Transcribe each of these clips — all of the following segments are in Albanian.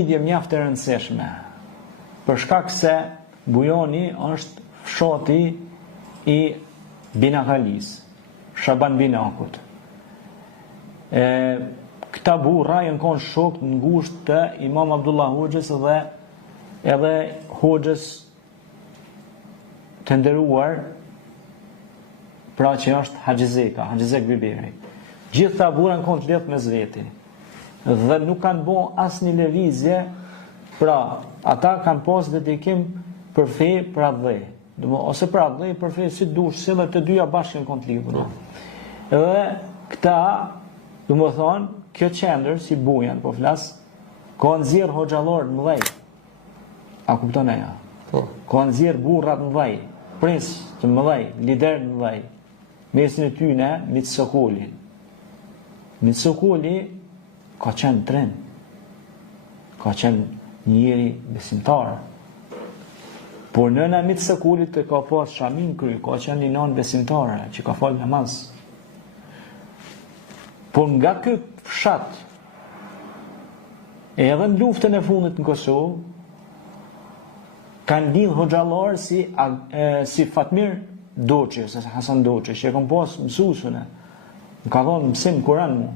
lidhje mjaft e rëndësishme, për shkak se bujoni është fshati i Binakalis, Shaban Binakut. Këta burra janë konë shok të ngushtë të Imam Abdullah Hoxhës dhe edhe Hoxhës të nderuar, pra që është Haxhizek Biberi. Gjithë ta burra në konë të lidhë me zveti dhe nuk kanë bo asë një levizje, pra ata kanë pas dedikim për fe për adhe, ose për adhe për fe si dush, si dhe të dyja bashkë në konë të lidhë. Dhe këta, du më thonë, kjo qendër, si bujan, po flasë, ka nëzirë hoxhalor në dhej, a kupton e ja, ka nëzirë burrat në dhej, prins të më dhej, lider në dhej, mesin e tyne, Mitsokuli. Mitsokuli ka qenë tren, ka qenë njëri besimtar, por nëna Mitsokulit të ka pas Shamin Kry, ka qenë një non besimtare, që ka falë namaz. Por nga këtë fshat, edhe në luftën e fundit në Kosovë, kanë lidhë hoxhallar si Fatmir Doçi, ose Hasan Doçi, që e kom pas mësusune, më ka thonë mësim Kuran mu.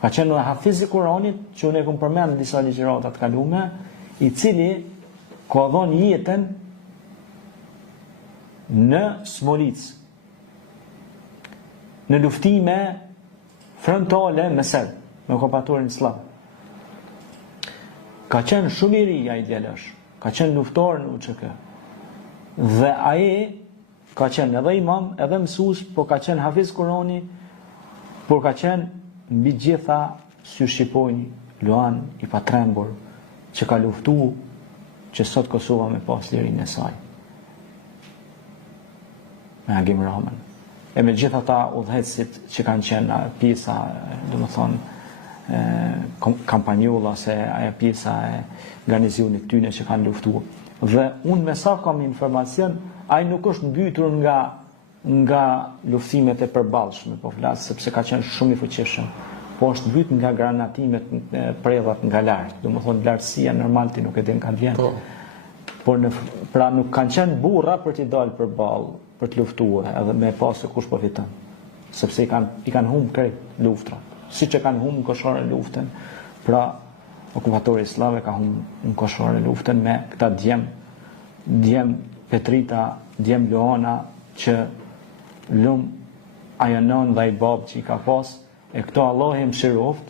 Ka qenë dhe hafizi Kuranit, që unë e kom përmenë në disa ligjëratat kalume, i cili ka dhonë jetën në Smolic, në luftime frontale me Serb, me okupatorin islam. Ka qenë shumë i ri ai djalosh, ka qenë luftar në UÇK. Dhe ai ka qenë edhe imam, edhe mësues, po ka qenë hafiz Kurani, por ka qenë mbi gjitha si shqipojnë Luan i patrembur, që ka luftu që sot Kosova me pas lirinë e saj. Me Agim Ramën. E me gjitha ta udhëhecit që kanë qenë pjesa, do më thonë, kampanjulla, se aja pjesa e garnizionit tyne që kanë luftu. Dhe unë me sa kam informacion, aja nuk është mbytur nga luftimet e përballshme, po flasë, sepse ka qenë shumë i fuqishëm, po është mbytur nga granatimet predhat nga lartë, do më thonë lartësia normal ti nuk e din kanë vjenë. Por pra nuk kanë qenë burra për t'i dalë përballë, për të luftuar, edhe me pasë kush po fiton, sepse i kanë humbë krejt luftra, si që kanë humbë në Koshare luftën, pra okupatori islame ka humbë në Koshare luftën me këta djem Petrita, djem Luana, që lumë ajonon dhe i babë që i ka pas, e këto Allah e mëshiroft,